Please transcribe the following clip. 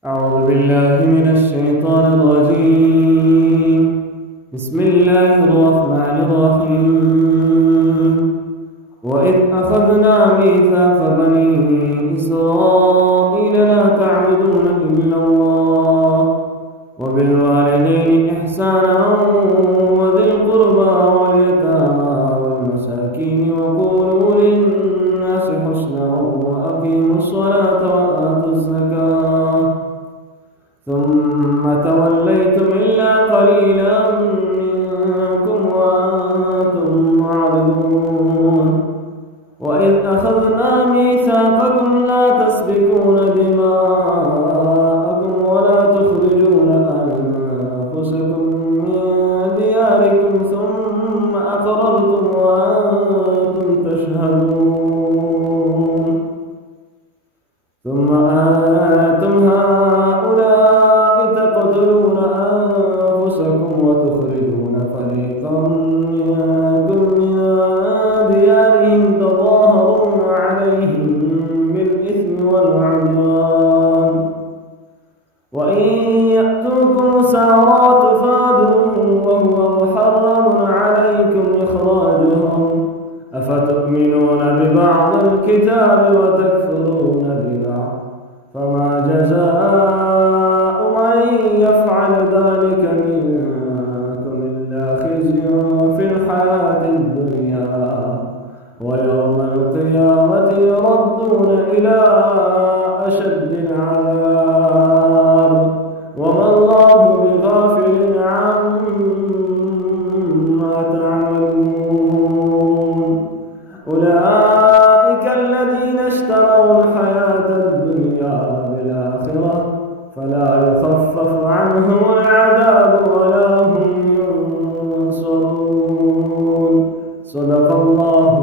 أعوذ بالله من الشيطان الرجيم. بسم الله الرحمن الرحيم. وإذ أخذنا ميثاق بني إسرائيل لا تعبدون إلا الله وبالوالدين إحسانا وذي القربى واليتامى والمساكين وقولوا للناس حسنا وأقيموا الصلاة وآتوا الزكاة ثم توليتم إلا قليلا منكم وأنتم معرضون. وإذ أخذنا ميثاقكم لا تسفكون دماءكم ولا تخرجون أنفسكم من دياركم ثم أقررتم وأنتم تشهدون. ثم أنتم هؤلاء تقتلون أنفسكم وتخرجون فريقا منكم من ديارهم تظاهرون عليهم بالإثم والعدوان وإن يأتوكم سارى تفادوهم وهو محرم عليكم إخراجهم أفتؤمنون ببعض الكتاب وتكفرون ببعض فما جزاء من يفعل ذلك منكم إلا خزي في الحياة الدنيا ويوم القيامة يردون إلى أشد العذاب وما الله بغافل عما تعملون. أولئك الذين اشتروا الحياة الدنيا بالآخرة فلا يخفف عنهم العذاب ولا هم ينصرون. صدق الله